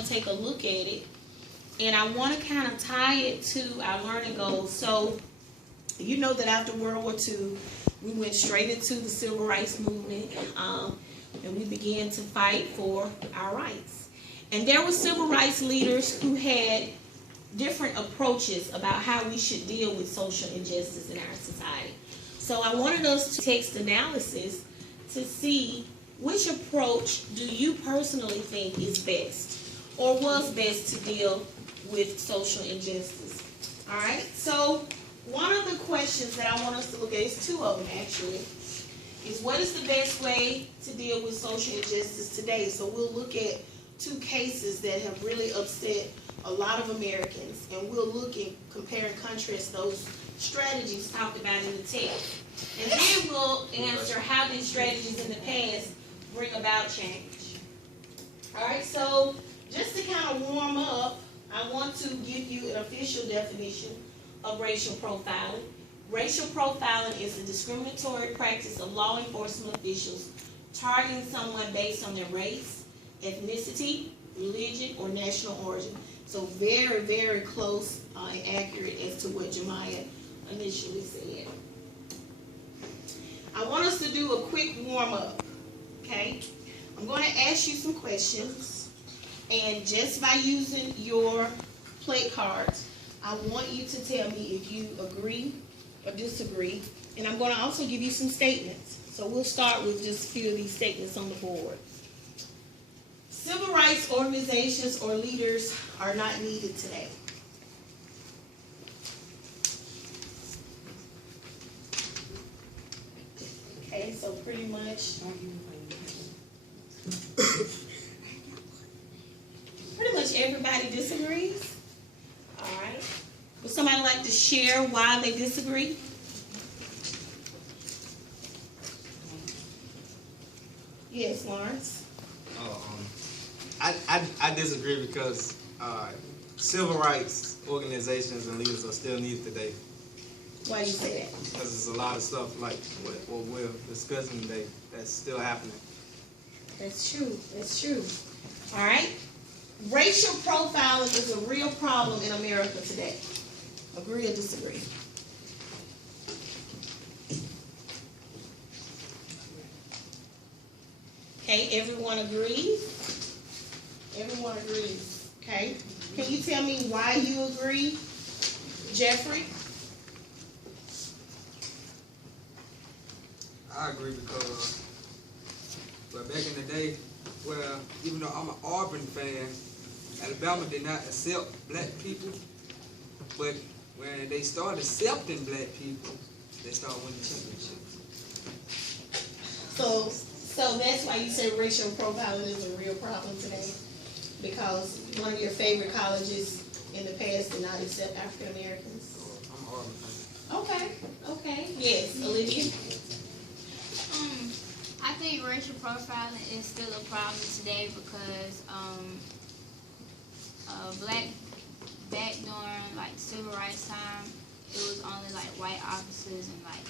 to take a look at it, and I want to kind of tie it to our learning goals. So, you know that after World War II, we went straight into the Civil Rights Movement, and we began to fight for our rights. And there were civil rights leaders who had different approaches about how we should deal with social injustice in our society. So I wanted us to text analysis to see which approach do you personally think is best or was best to deal with social injustice. All right, so one of the questions that I want us to look at, is two of them actually, is what is the best way to deal with social injustice today? So we'll look at two cases that have really upset a lot of Americans, and we'll look and compare and contrast those strategies talked about in the text. And then we'll answer how these strategies in the past bring about change. All right, so just to kind of warm up, I want to give you an official definition of racial profiling. Racial profiling is a discriminatory practice of law enforcement officials targeting someone based on their race, ethnicity, religion, or national origin. So very, very close and accurate as to what Jemiah initially said. I want us to do a quick warm-up, okay? I'm going to ask you some questions, and just by using your play cards, I want you to tell me if you agree or disagree, and I'm going to also give you some statements. So we'll start with just a few of these statements on the board. Civil rights organizations or leaders are not needed today. Okay, so pretty much everybody disagrees. All right. Would somebody like to share why they disagree? Yes, Lawrence. I disagree because civil rights organizations and leaders are still needed today. Why do you say that? Because there's a lot of stuff like what we're discussing today that's still happening. That's true. That's true. All right. Racial profiling is a real problem in America today. Agree or disagree? Okay, everyone agrees? Everyone agrees, okay? Can you tell me why you agree, Jeffrey? I agree because, well, back in the day, well, even though I'm an Auburn fan, Alabama did not accept black people, but when they started accepting black people, they started winning championships. So that's why you say racial profiling is a real problem today, because one of your favorite colleges in the past did not accept African Americans. I'm an Auburn fan. Okay. Yes, Olivia? I think racial profiling is still a problem today because back during like civil rights time, it was only like white officers, and like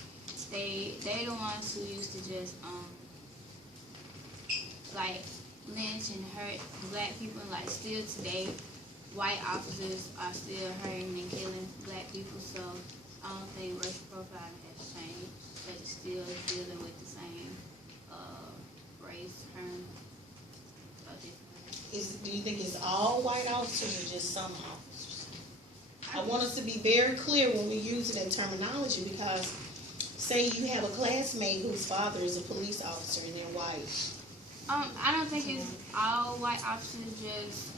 they the ones who used to just like lynch and hurt black people. And like still today, white officers are still hurting and killing black people. So I don't think racial profiling has changed. They're still dealing with the same race term. Do you think it's all white officers or just some officers? I want us to be very clear when we use it in terminology, because say you have a classmate whose father is a police officer and they're white. I don't think it's all white officers, just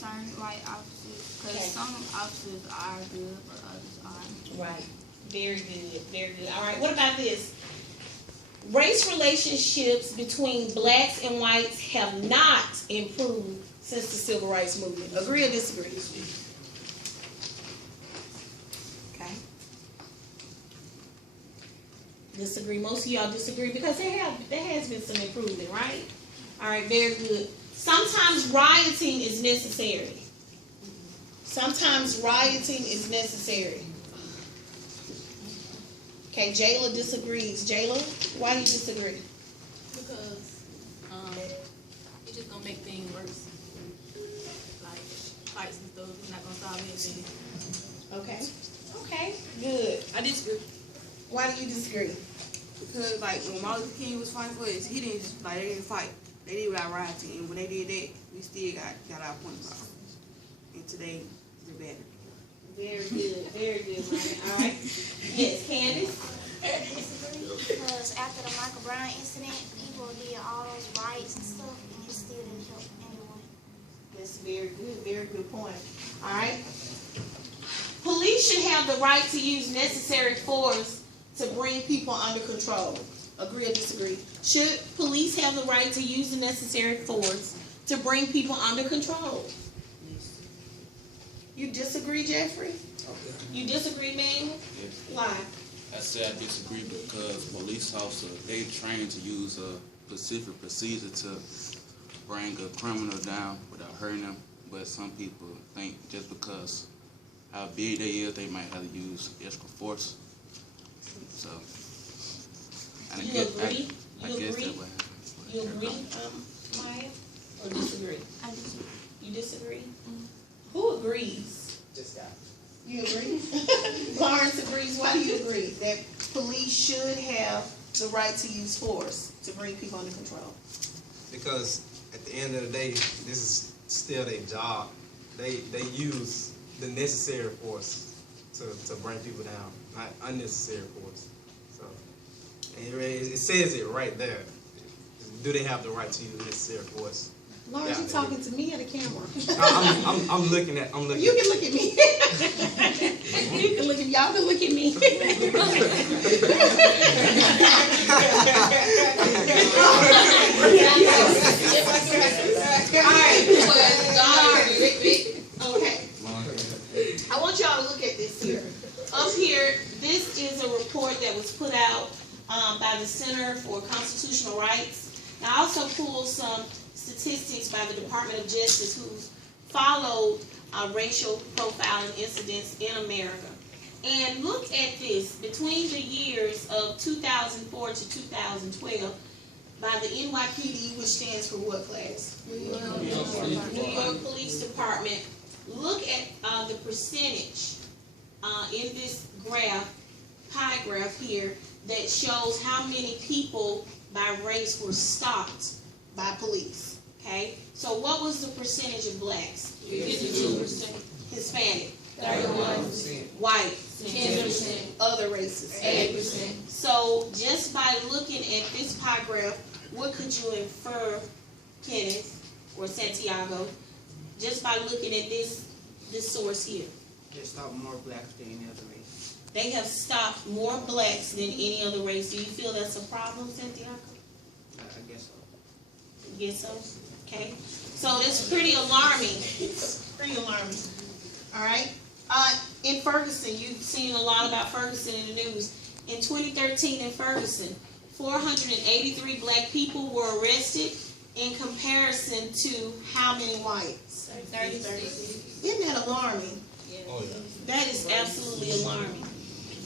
certain white officers, because some officers are good, but others aren't. Right. Very good. Very good. All right. What about this? Race relationships between blacks and whites have not improved since the Civil Rights Movement. Agree or disagree? Okay. Disagree. Most of y'all disagree because there has been some improvement, right? All right. Very good. Sometimes rioting is necessary. Sometimes rioting is necessary. Okay, Jayla disagrees. Jayla, why do you disagree? Because it's just gonna make things worse. fights and stuff. It's not gonna solve anything. Okay. Okay. Good. I disagree. Why do you disagree? Because like when Martin Luther King was fighting for us, he didn't like they didn't fight. They did without rioting, and when they did that, we still got our point across. And today, they're better. Very good. Very good, Ryan. All right. Yes, Candace. Disagree because after the Michael Brown incident, people did all those riots and stuff, and it still didn't help anyone. That's very good. Very good point. All right. Police should have the right to use necessary force to bring people under control. Agree or disagree? Should police have the right to use the necessary force to bring people under control? You disagree, Jeffrey? You disagree, man? Yes. Why? I say I disagree because police officers, they trained to use a specific procedure to bring a criminal down without hurting them. But some people think just because how big they is, they might have to use extra force. So, and You agree? I You guess agree? that what happened. You agree, Maya? Or disagree? I disagree. You disagree? Who agrees? Just got. You agree? Lawrence agrees. Why do you agree that police should have the right to use force to bring people under control? Because at the end of the day, this is still their job. They use the necessary force to bring people down, not unnecessary force. So and it says it right there. Do they have the right to use necessary force? Lawrence, Yeah, you talking to me or the camera? I'm looking at. You can look at me. You can look at y'all. Can look at me. All right. Okay. I want y'all to look at this here. Up here, this is a report that was put out by the Center for Constitutional Rights. And I also pulled some statistics by the Department of Justice who's followed racial profiling incidents in America. And look at this. Between the years of 2004 to 2012, by the NYPD, which stands for what class? New York Police Department. Look at the percentage in this graph, pie graph here, that shows how many people by race were stopped by police. Okay? So what was the percentage of blacks? 52%. Hispanic? 31%. White? 10%. Other races? 8%. So just by looking at this pie graph, what could you infer, Kenneth or Santiago, just by looking at this source here? They stop more blacks than any other race. They have stopped more blacks than any other race. Do you feel that's a problem, Santiago? I guess so. You guess so? Okay. So that's pretty alarming. Pretty alarming. All right. In Ferguson, you've seen a lot about Ferguson in the news. In 2013 in Ferguson, 483 black people were arrested in comparison to how many whites? 36. Isn't that alarming? Oh yeah. That is absolutely alarming.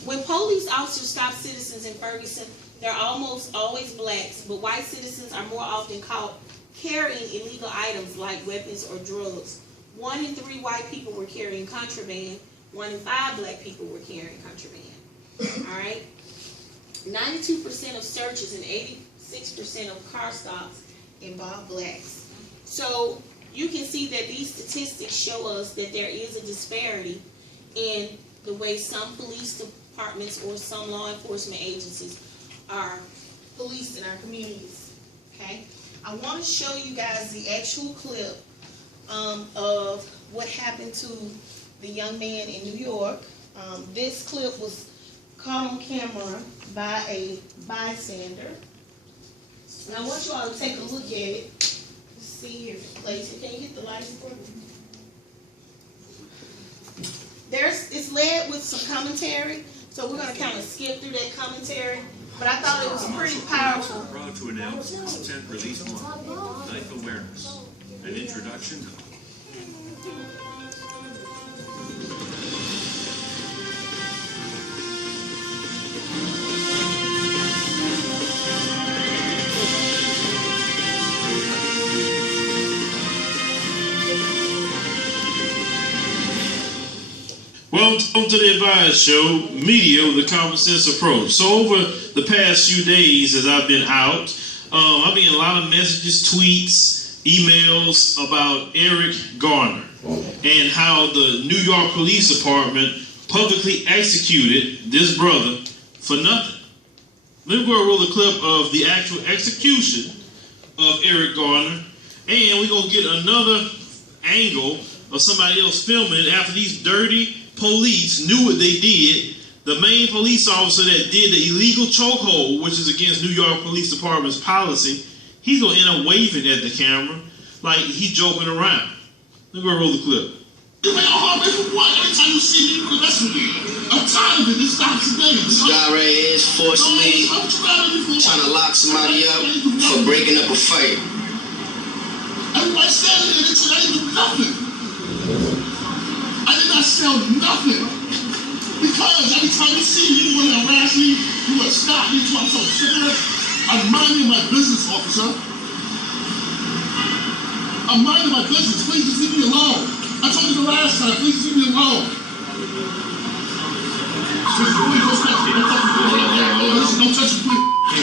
When police officers stop citizens in Ferguson, they're almost always blacks, but white citizens are more often caught carrying illegal items like weapons or drugs. 1 in 3 white people were carrying contraband. 1 in 5 black people were carrying contraband. All right? 92% of searches and 86% of car stops involve blacks. So you can see that these statistics show us that there is a disparity in the way some police departments or some law enforcement agencies are policed in our communities. Okay? I want to show you guys the actual clip of what happened to the young man in New York. This clip was caught on camera by a bystander. And I want you all to take a look at it. Let's see if it plays it. Can you hit the lights for me? It's led with some commentary, so we're going to kind of skip through that commentary. But I thought it was pretty powerful. Proud to announce its 10th release month, Knife Awareness, an introduction to Welcome to the Advice Show, media with a common sense approach. So over the past few days as I've been out, I've been getting a lot of messages, tweets, emails about Eric Garner and how the New York Police Department publicly executed this brother for nothing. Let me go roll a clip of the actual execution of Eric Garner, and we're going to get another angle of somebody else filming it after these dirty police knew what they did. The main police officer that did the illegal chokehold, which is against New York Police Department's policy, he's going to end up waving at the camera like he's joking around. Let me go roll the clip. You make a heart rate for what? Every time you see me, you mess with me. I'm tired of it. This stops today. This guy right here is forcibly trying to lock somebody up for breaking up a fight. Everybody standing there, I didn't do nothing. I did not sell nothing. Because every time you see me, you want to harass me, you want to stop me, you want to tell cigarettes. I'm minding my business, officer. I'm minding my business. Please just leave me alone. I told you the last time, please leave me alone. Please don't touch me.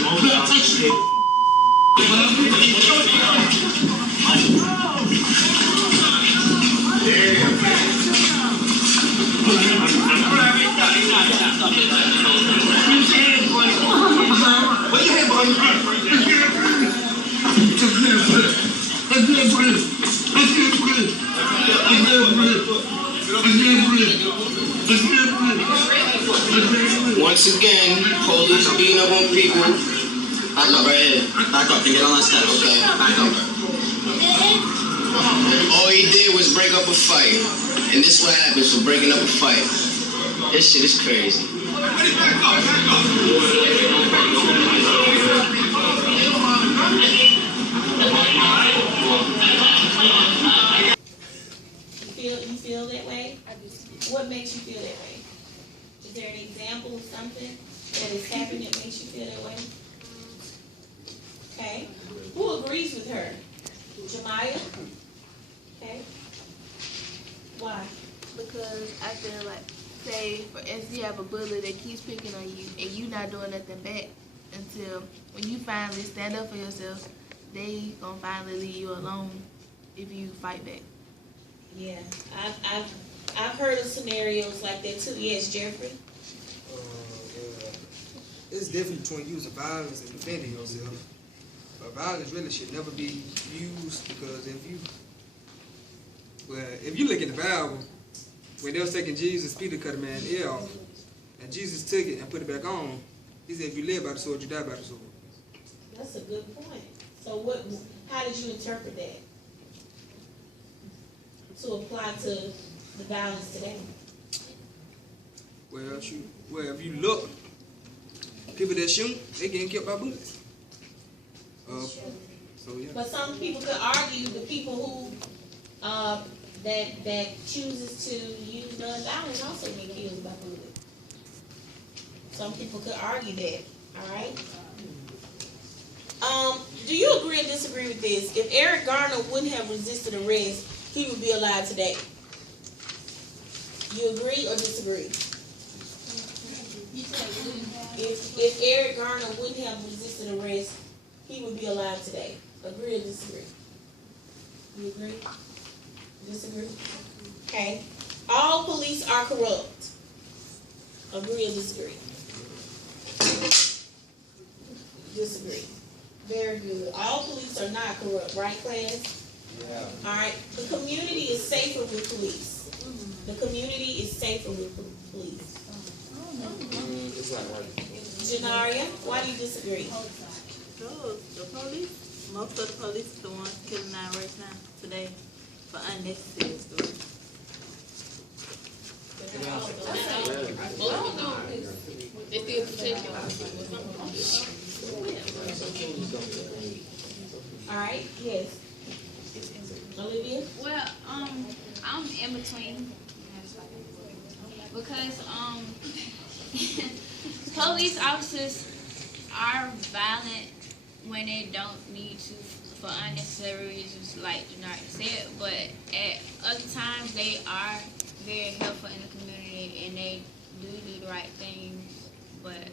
Don't touch me, please. Don't touch me. Once again, police beating up on people. Back up right here. Back up and get on that step. Okay. Back up. All he did was break up a fight. And this is what happens for breaking up a fight. This shit is crazy. You feel that way? What makes you feel that way? Is there an example of something that has happened that makes you feel that way? Okay. Who agrees with her? Jemiah? Okay. Why? Because I feel like, say, for instance, you have a bully that keeps picking on you and you not doing nothing back until when you finally stand up for yourself, they gonna finally leave you alone if you fight back. Yeah, I've heard of scenarios like that too. Yes, Jeffrey? It's different between using violence and defending yourself. But violence really should never be used because if you look in the Bible, when they was taking Jesus, Peter cut a man's ear off, and Jesus took it and put it back on. He said, if you live by the sword, you die by the sword. That's a good point. So how did you interpret that to apply to the violence today? Well, if you look, people that shoot, they getting killed by bullets. So yeah. But some people could argue the people who that chooses to use non-violence also get killed by bullets. Some people could argue that. All right. Do you agree or disagree with this? If Eric Garner wouldn't have resisted arrest, he would be alive today. You agree or disagree? If Eric Garner wouldn't have resisted arrest, he would be alive today. Agree or disagree? You agree? Disagree? Okay. All police are corrupt. Agree or disagree? Disagree. Very good. All police are not corrupt, right, class? Yeah. All right. The community is safer with police. The community is safer with police. It's not right. Janaria, why do you disagree? The police, most of the police are the ones killing our race now today for unnecessary stuff. All right, yes. Olivia? Well, I'm in between because police officers are violent when they don't need to for unnecessary reasons, like Janari said. But at other times, they are very helpful in the community, and they do the right things, but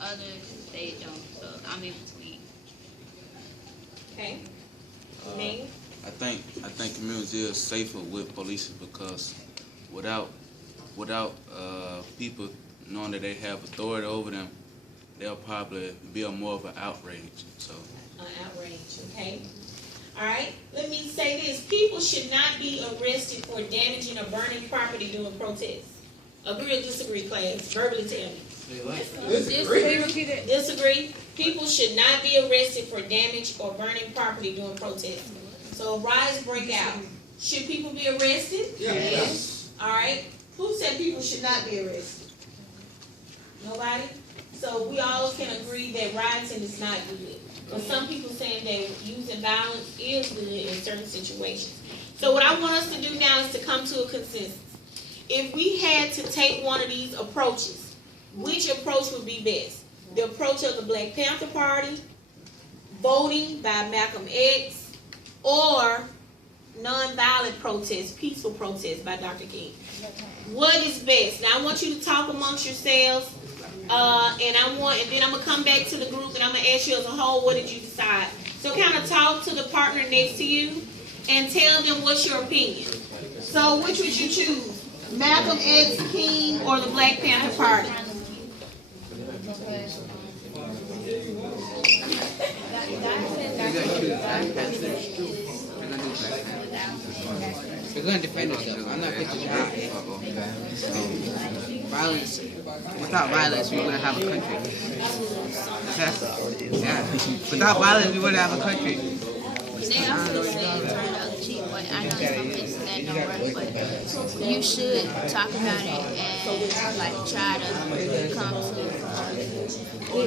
others, they don't. So I'm in between. Okay. Name? I think communities is safer with police because without people knowing that they have authority over them, they'll probably be more of an outrage. So. Outrage. Okay. All right. Let me say this: people should not be arrested for damaging or burning property during protests. Agree or disagree, class? Verbally tell me. Disagree. People should not be arrested for damage or burning property during protests. So riots break out. Should people be arrested? Yes. All right. Who said people should not be arrested? Nobody? So we all can agree that rioting is not good. But some people saying that using violence is good in certain situations. So what I want us to do now is to come to a consensus. If we had to take one of these approaches, which approach would be best? The approach of the Black Panther Party, voting by Malcolm X, or nonviolent protest, peaceful protest by Dr. King? What is best? Now I want you to talk amongst yourselves, and then I'm gonna come back to the group and I'm gonna ask you as a whole, what did you decide? So kind of talk to the partner next to you and tell them what's your opinion. So which would you choose? Malcolm X, King, or the Black Panther Party? We're going to defend ourselves. I'm not going to die. Violence. Without violence, we wouldn't have a country. Yeah. Without violence, we wouldn't have a country. They also say turn the other cheek, but I know some places that don't work, but you should talk about it and like try to come to They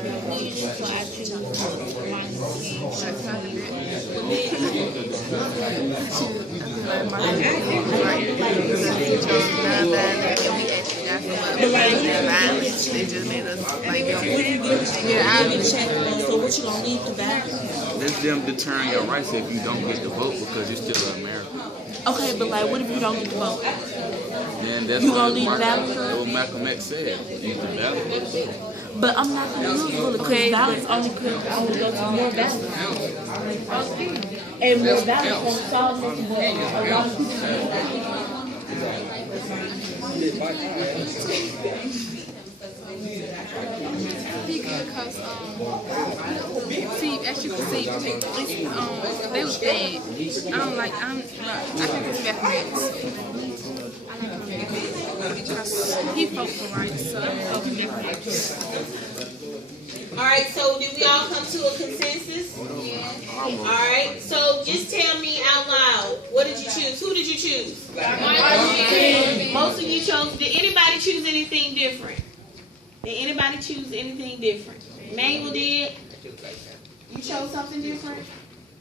just made us like, so what you gonna leave to back? That's them deterring your rights if you don't get the vote because you're still in America. Okay, but like, what if you don't get the vote? Then that's You what gonna leave the ballot? That's what Malcolm X said. Use the ballot. But I'm not gonna use bullet because ballots only go to more ballots. And more ballots won't solve this, but a lot of because see, as you can see, they was bad. I think it's Malcolm because he fought for rights, so I hope he All right, so did we all come to a consensus? Yeah. All right, so just tell me out loud, what did you choose? Who did you choose? Most of you chose. Did anybody choose anything different? Did anybody choose anything different? Manuel did? You chose something different?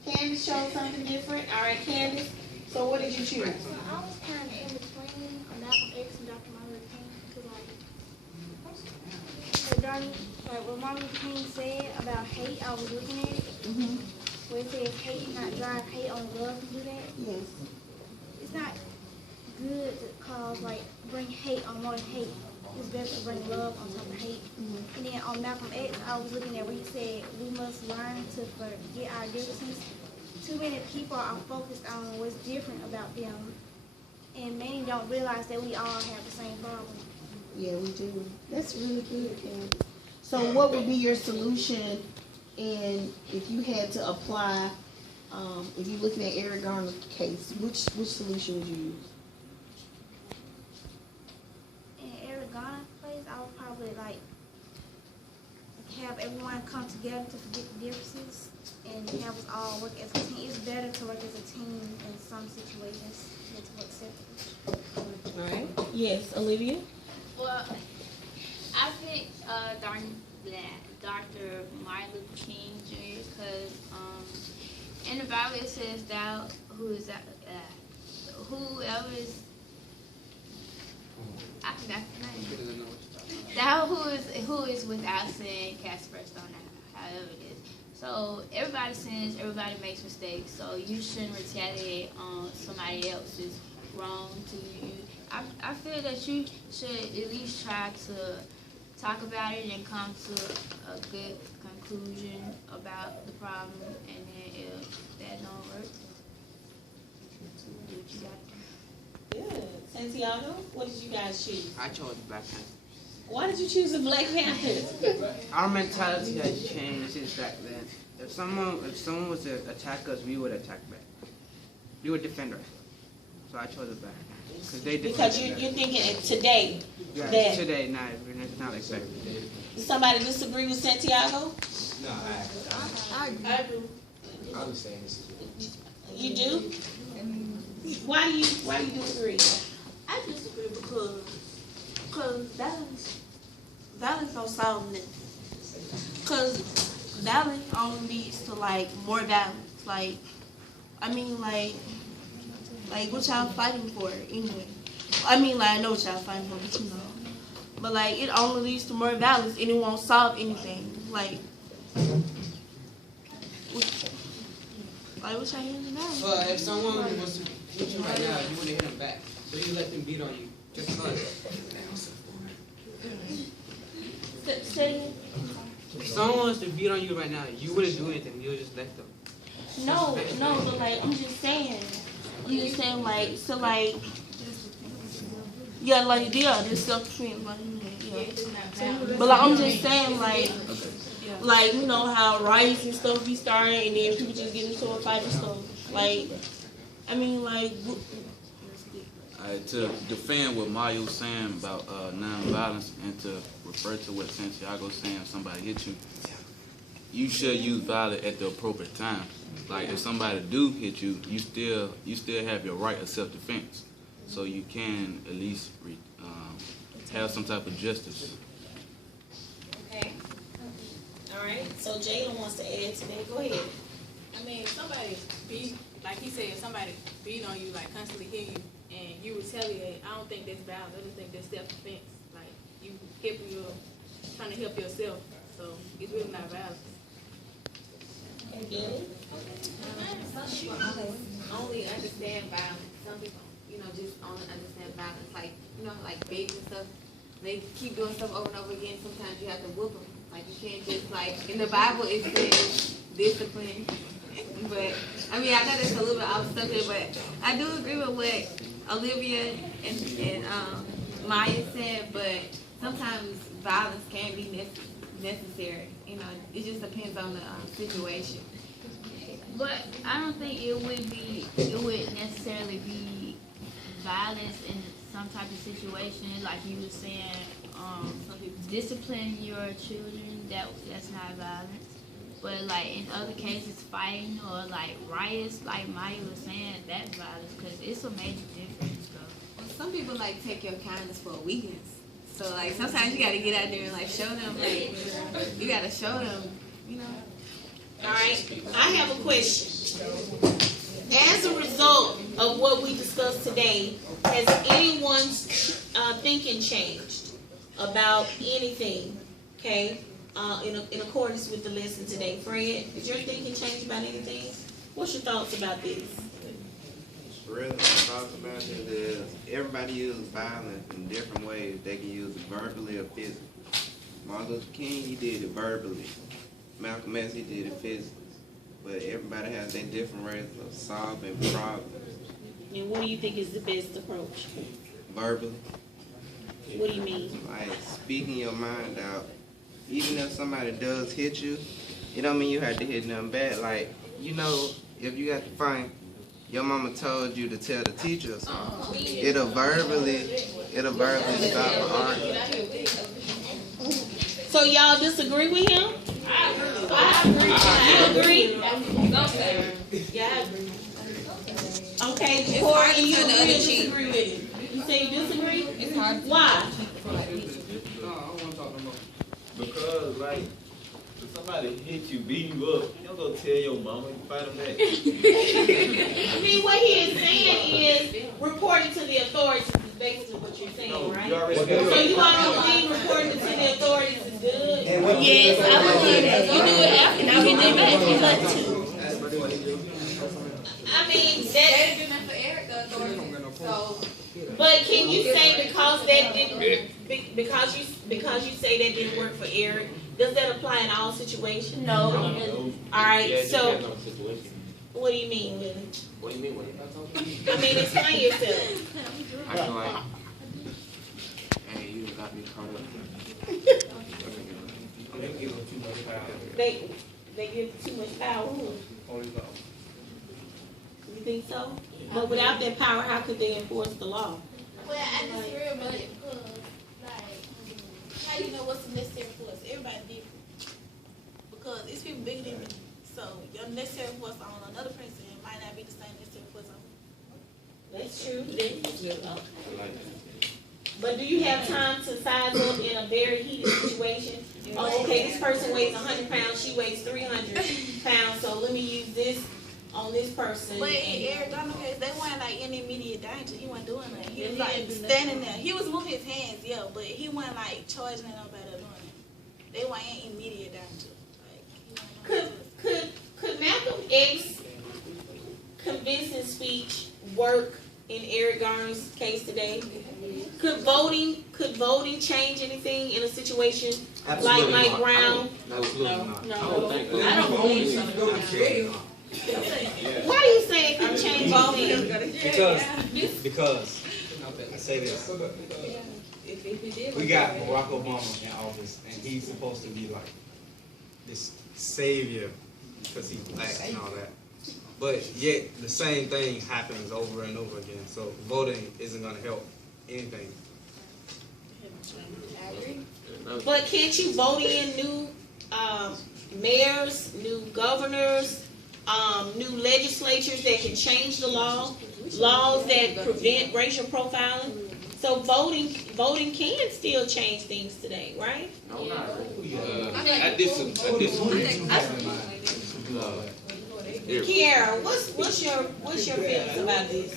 Candace chose something different? All right, Candace. So what did you choose? I was kind of in between Malcolm X and Dr. Martin Luther King, because like what Martin Luther King said about hate, I was looking at it. Where it says hate and not drive hate, only love can do that. Yes. It's not good to bring hate on more than hate. It's better to bring love on top of hate. And then on Malcolm X, I was looking at where he said we must learn to forget our differences. Too many people are focused on what's different about them, and many don't realize that we all have the same problem. Yeah, we do. That's really good, Candace. So what would be your solution, and if you had to apply, if you're looking at Eric Garner's case, which solution would you use? In Eric Garner's place, I would probably have everyone come together to forget the differences and have us all work as a team. It's better to work as a team in some situations than to work separately. All right. Yes, Olivia? Well, I picked Dr. Martin Luther King Jr. because in the Bible it says thou whoever is I forgot the name. Thou who is without sin cast first stone, however it is. So everybody sins, everybody makes mistakes. So you shouldn't retaliate on somebody else's wrong to you. I feel that you should at least try to talk about it and come to a good conclusion about the problem, and then if that don't work, do what you got to do. Good. Santiago, what did you guys choose? I chose Black Panther. Why did you choose the Black Panthers? Our mentality has changed since back then. If someone was to attack us, we would attack back. We would defend ourselves. So I chose it back. Because you're thinking today that today, not like back. Does somebody disagree with Santiago? No, I do. I understand this. You do? Why do you disagree? I disagree because violence don't solve nothing. Because violence only leads to like more violence. Like what y'all fighting for anyway? I mean, like I know what y'all fighting for, but you know. But like it only leads to more violence and it won't solve anything. Like what y'all hearing now? Well, if someone was to hit you right now, you wouldn't hit them back. So you let them beat on you. Just because. If someone was to beat on you right now, you wouldn't do anything. You would just let them. No, but like I'm just saying like so like there's self-defense, like yeah. But like I'm just saying like you know how riots and stuff be starting and then people just get into a fight and stuff. Like I mean like To defend what Maya was saying about non-violence and to refer to what Santiago's saying, if somebody hit you, you should use violence at the appropriate time. Like if somebody do hit you, you still have your right of self-defense, so you can at least have some type of justice. Okay. All right. So Jalen wants to add to that. Go ahead. I mean, if somebody beat, like he said, if somebody beat on you, like constantly hit you, and you retaliate, I don't think that's violence. I just think that's self-defense. Like you trying to help yourself. So it's really not violence. Some people only understand violence. Some people, just only understand violence. Like, like babies and stuff. They keep doing stuff over and over again. Sometimes you have to whoop them. Like, you can't just, like, in the Bible it says discipline. But, I mean, I know that's a little bit off subject, but I do agree with what Olivia and Maya said, but sometimes violence can be necessary. It just depends on the situation. But I don't think it would necessarily be violence in some type of situation, like you were saying, discipline your children, that's not violence. But like in other cases, fighting or like riots, like Maya was saying, that's violence, because it's a major difference. So. Well, some people like take your kindness for a weakness. So like sometimes you gotta get out there and like show them, like you gotta show them, All right. I have a question. As a result of what we discussed today, has anyone's thinking changed about anything? Okay. In accordance with the lesson today, Fred, has your thinking changed about anything? What's your thoughts about this? Really, what I thought about it is everybody uses violence in different ways. They can use it verbally or physically. Martin Luther King, he did it verbally. Malcolm X, he did it physically. But everybody has their different ways of solving problems. And what do you think is the best approach? Verbally. What do you mean? Like speaking your mind out. Even if somebody does hit you, it don't mean you have to hit them back. Like, if you got to fight, your mama told you to tell the teacher or something. It'll verbally stop an argument. So y'all disagree with him? I agree. Yeah, I agree. Okay, Corey, you agree or disagree with him? You say you disagree? It's hard. Why? Because, like, if somebody hit you, beat you up, you don't go tell your mama, you fight them back. I mean, what he is saying is reporting to the authorities is basically what you're saying, right? So you all don't think reporting to the authorities is good? Yes, I believe that. You do it after, now get them back. You like to. I mean, that. So, But can you say because that didn't, because you say that didn't work for Eric, does that apply in all situations? No. All right, Yeah, it so depends on the situation. what do you mean, Willie? What do you mean with it? I mean, explain yourself. I feel like, hey, you done got me caught up. They give too much power. You think so? But without that power, how could they enforce the law? Well, I disagree about it because, like, how you know what's necessary for us? Everybody different. Because it's people bigger than me. So your necessary force on another person might not be the same necessary force on me. That's true. But do you have time to size up in a very heated situation? Oh, okay, this person weighs 100 pounds, she weighs 300 pounds, so let me use this on this person. But in Eric Garner case, they weren't like in immediate danger. He wasn't doing nothing. He was like standing there. He was moving his hands, yeah, but he wasn't like charging at nobody or doing it. They weren't in immediate danger. Like, Could Malcolm X convincing speech work in Eric Garner's case today? Could voting change anything in a situation like Mike Brown? Absolutely not. I don't believe so. Why do you say it could change anything? Because I say this. We got Barack Obama in office, and he's supposed to be like this savior because he's black and all that. But yet the same thing happens over and over again. So voting isn't going to help anything. But can't you vote in new mayors, new governors, new legislatures that can change the laws that prevent racial profiling? So voting can still change things today, right? No, not really. I disagree. Kiara, what's your feelings about this?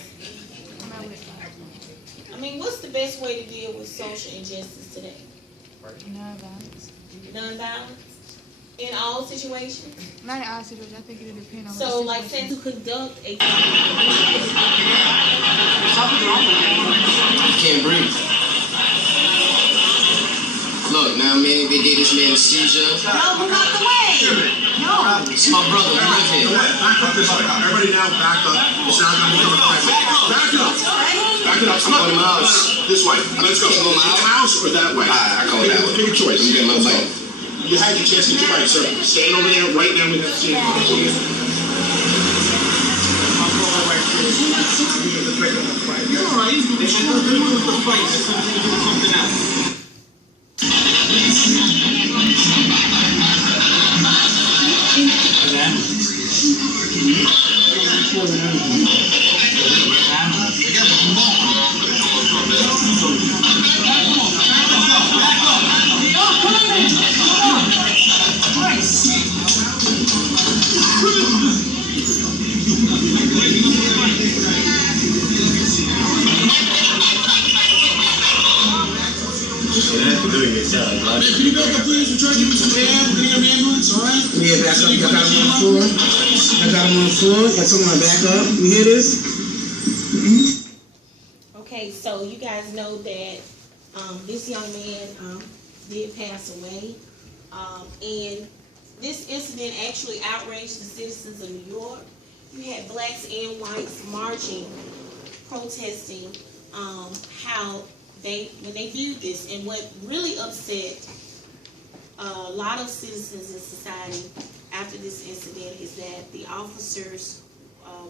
I mean, what's the best way to deal with social injustice today? non-violence. Non-violence in all situations. Not in all situations. I think it would depend on. So, like, say to conduct a. You can't breathe. Look, now, man, they gave this man a seizure. No, move out the way. No. It's my brother. We live here. Back up this way. Everybody now back up. It's not going to be back up. Back it up. I'm going to my house. This way. Let's go. Can't go to my House or that way? I call it that way. Pick a choice. You get my fight. You had your chance to get your right, sir. Stand over there right now with that chair. You're alright. They should have been with the fight. There's something else. Can you back up, please? We're trying to get some air. We're getting an ambulance, all right? Yeah, back up. I got him on the floor. I got him on the floor. Got someone back up. You hear this? Okay, so you guys know that this young man did pass away, and this incident actually outraged the citizens of New York. You had blacks and whites marching, protesting how when they viewed this, and what really upset a lot of citizens in society after this incident is that the officers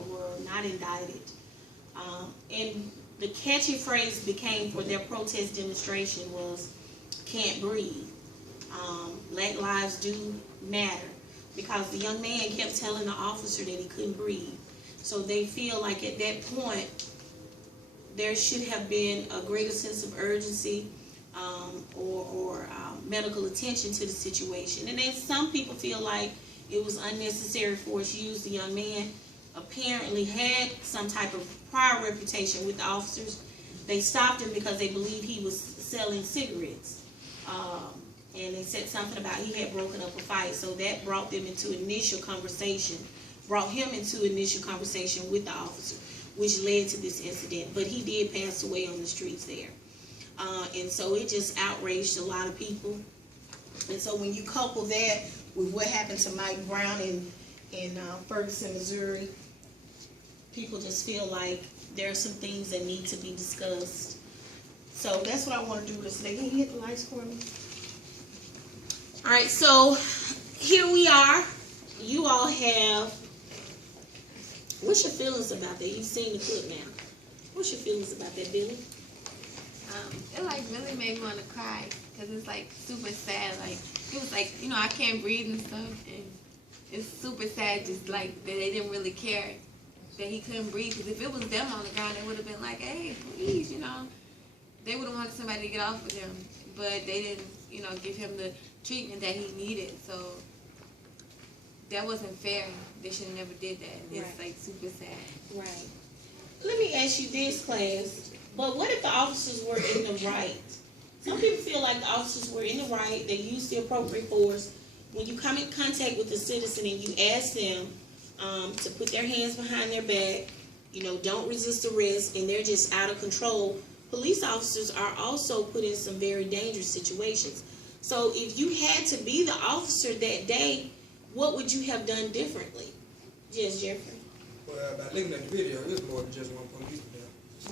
were not indicted. And the catchy phrase became for their protest demonstration was, "Can't breathe. Black lives do matter," because the young man kept telling the officer that he couldn't breathe. So they feel like at that point, there should have been a greater sense of urgency or medical attention to the situation. And then some people feel like it was unnecessary force used. The young man apparently had some type of prior reputation with the officers. They stopped him because they believed he was selling cigarettes. And they said something about he had broken up a fight. So that brought him into initial conversation with the officer. which led to this incident. But he did pass away on the streets there. And so it just outraged a lot of people. And so when you couple that with what happened to Mike Brown in Ferguson, Missouri, people just feel like there are some things that need to be discussed. So that's what I want to do with today. Can you hit the lights for me? All right, so here we are. You all have, what's your feelings about that? You've seen the clip now. What's your feelings about that, Billy? It like really made me want to cry because it's like super sad. Like it was like, you know, I can't breathe and stuff, and it's super sad just like that they didn't really care that he couldn't breathe. Because if it was them on the ground, they would have been like, hey, please, you know, they would have wanted somebody to get off of him, but they didn't, you know, give him the treatment that he needed. So that wasn't fair. They should have never did that. It's like super sad. Right. Let me ask you this, class. But what if the officers were in the right? Some people feel like the officers were in the right. They used the appropriate force. When you come in contact with the citizen and you ask them to put their hands behind their back, you know, don't resist arrest, and they're just out of control, police officers are also put in some very dangerous situations. So if you had to be the officer that day, what would you have done differently? Yes, Jeffrey? Well, by looking at the video, it was more than just one policeman there.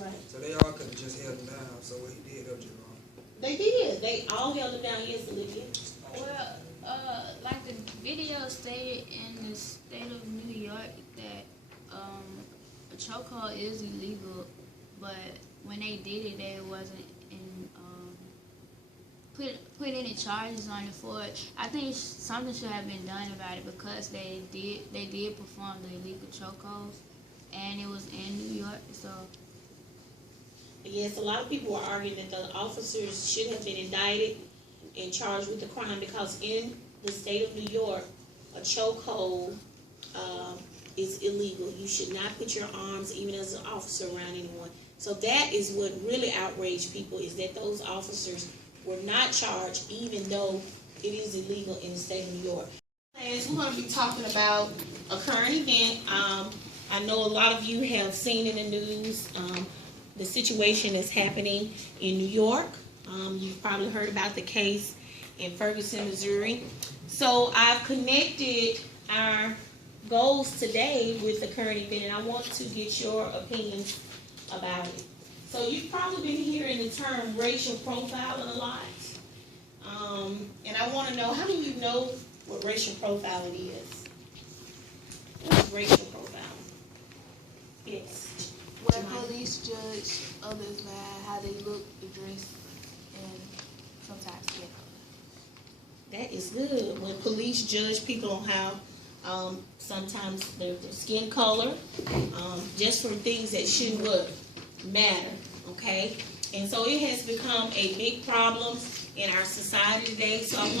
Right. So they all could have just held him down. So what he did, that was just wrong. They did. They all held him down. Yes, Olivia. Well, like the video stated in the state of New York that a chokehold is illegal, but when they did it, they wasn't put any charges on it for it. I think something should have been done about it because they did perform the illegal chokeholds, and it was in New York, so. Yes, a lot of people are arguing that the officers should have been indicted and charged with the crime because in the state of New York, a chokehold is illegal. You should not put your arms, even as an officer, around anyone. So that is what really outraged people, is that those officers were not charged, even though it is illegal in the state of New York. We're going to be talking about a current event. I know a lot of you have seen in the news the situation that's happening in New York. You've probably heard about the case in Ferguson, Missouri. So I've connected our goals today with the current event, and I want to get your opinions about it. So you've probably been hearing the term racial profiling a lot. And I want to know, how many of you know what racial profiling is? What is racial profiling? Yes. Where police judge others by how they look, dress, and sometimes skin color. That is good. When police judge people on how sometimes their skin color, just for things that shouldn't matter, okay? And so it has become a big problem in our society today. So I want